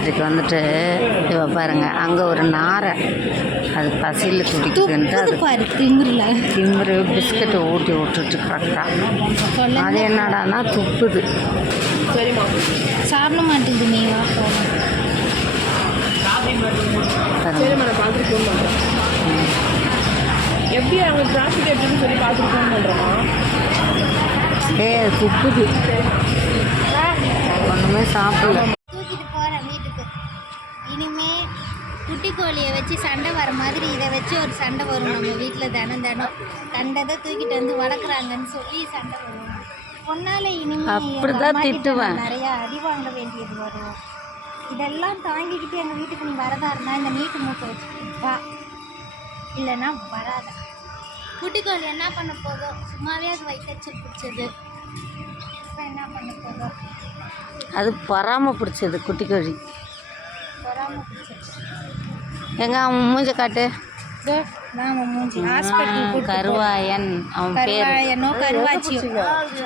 இதுக்கு வந்துட்டு இவ பாருங்க அங்கே ஒரு நாரை. அது பசியில் துடிக்குதுன்ட்டு அது பாரு திமிரில். திமிரு பிஸ்கட்டை ஊட்டி விட்டுட்டு சொல்ல அது என்னடான்னா துப்புது. சாப்பிட மாட்டேங்குது நீ எப்படி அவங்க டிராஃபிக் எப்படின்னு சொல்லி பார்த்துட்டு ஃபோன் பண்ணுறோமா ஏ துப்புது. ஒன்றுமே சாப்பிடல. இனிமே குட்டி கோழியை வச்சு சண்டை வர மாதிரி இதை வச்சு ஒரு சண்டை வரும் நம்ம வீட்டில் தினம் தினம். கண்டதை தூக்கிட்டு வந்து வளர்க்குறாங்கன்னு சொல்லி சண்டை வரும். பொண்ணால இனிமே அப்படிதான் எங்க அம்மா கிட்ட திட்டுவேன். நிறைய அடி வாங்க வேண்டியது வரும். இதெல்லாம் தாங்கிக்கிட்டு எங்கள் வீட்டுக்கு நீ வரதா இருந்தால் இந்த நீட்டு மூக்கை வச்சுக்கிட்டு வா. இல்லைன்னா வராத. குட்டிக்கோழி என்ன பண்ண போதோ சும்மாவே அது வயிற்றுச்சல் பிடிச்சது. இப்போ என்ன பண்ண போதோ. அது பராம பிடிச்சது குட்டி கோழி. பொறாமல் பிடிச்சது எங்க அவன் மூஞ்ச காட்டு? கருவாயன். அவன் பேர். கருவாச்சியோ.